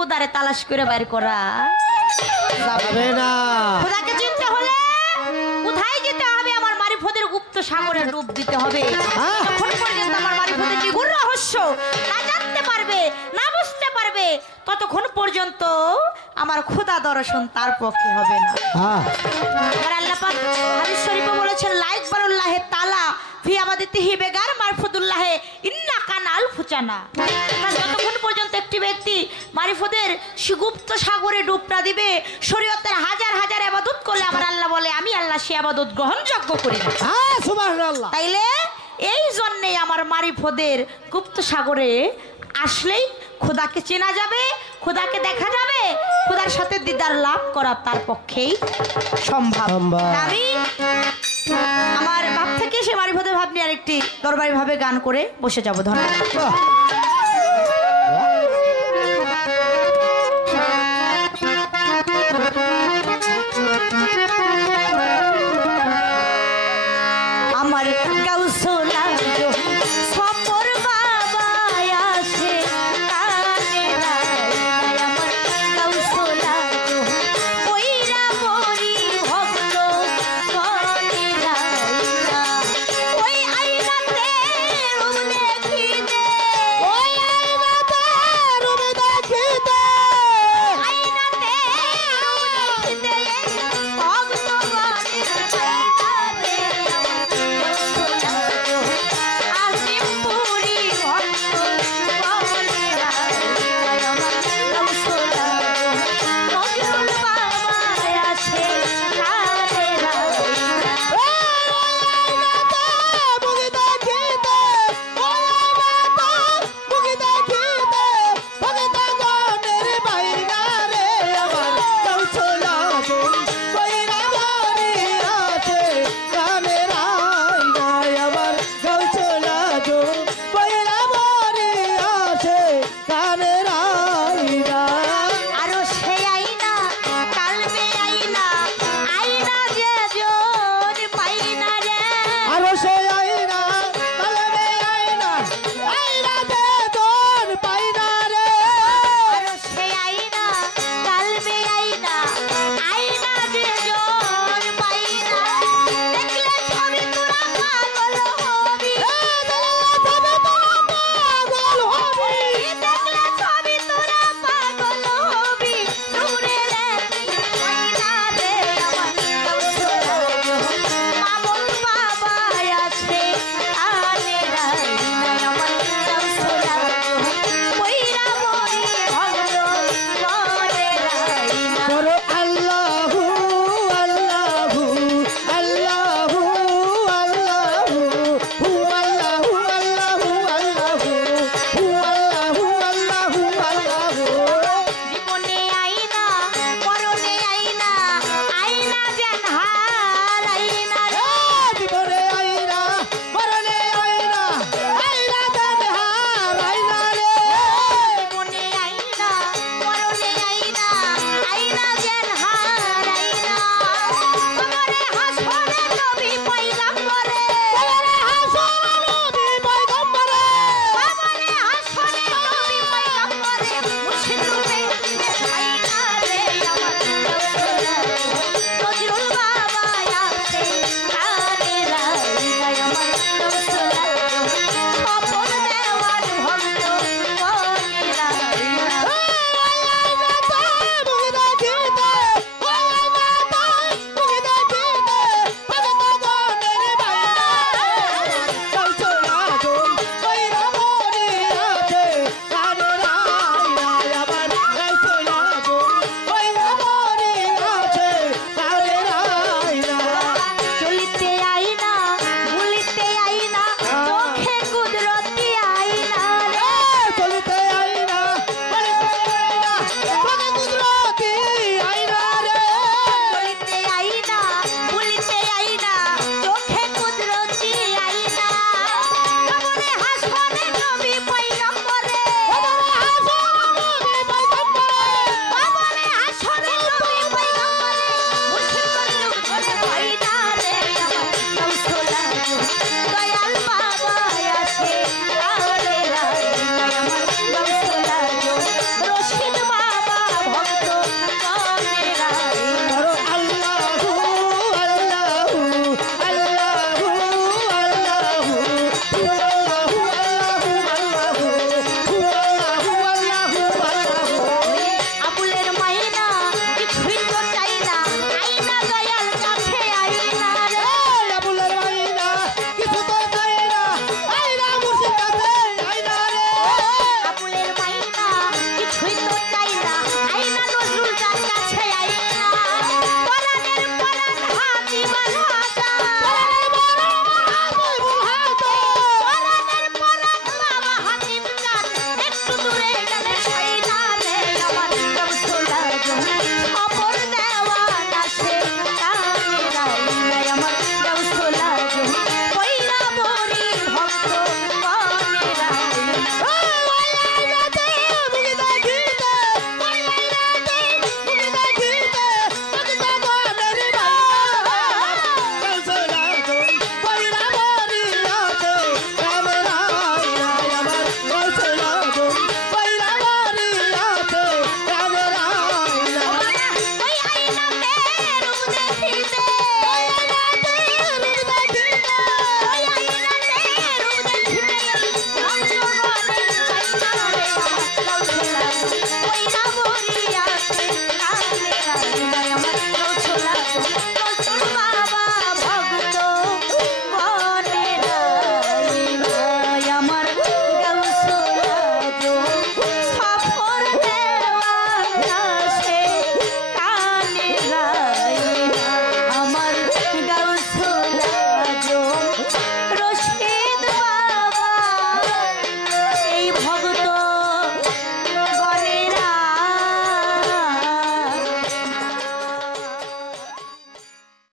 খুদারে তালাশ করে বাইর করা। যাবে না। খোদাকে চিনতে হলে কোথায় যেতে হবে? আমার মারিফতের গুপ্ত সাগরে ডুব দিতে হবে। হ্যাঁ। যখন পর্যন্ত আমার মারিফতের নিগুর রহস্য না জানতে পারবে না বুঝতে পারবে ততক্ষণ পর্যন্ত আমার খোদা দর্শন তার পক্ষে হবে না। হ্যাঁ। আর আল্লাহ পাক বেগার মারফুদুল্লাহে ইন্না কানাল ফুচানা। যতক্ষণ পর্যন্ত একটি ব্যক্তি মারিফদের সুগুপ্ত সাগরে ডুবটা দিবে শরীয়তের হাজার হাজার আবাদত করলে আমার আল্লাহ বলে আমি আল্লাহ সে আবাদত গ্রহণযোগ্য করি তাইলে এই জন্যে আমার মারিফদের গুপ্ত সাগরে আসলেই খোদাকে চেনা যাবে খোদাকে দেখা যাবে খোদার সাথে দিদার লাভ করা তার পক্ষেই সম্ভব। সম্ভব। আমি আমার বাপ থেকে সে মারিফদের ভাব নিয়ে আরেকটি দরবারি ভাবে গান করে বসে যাব ধন্যবাদ।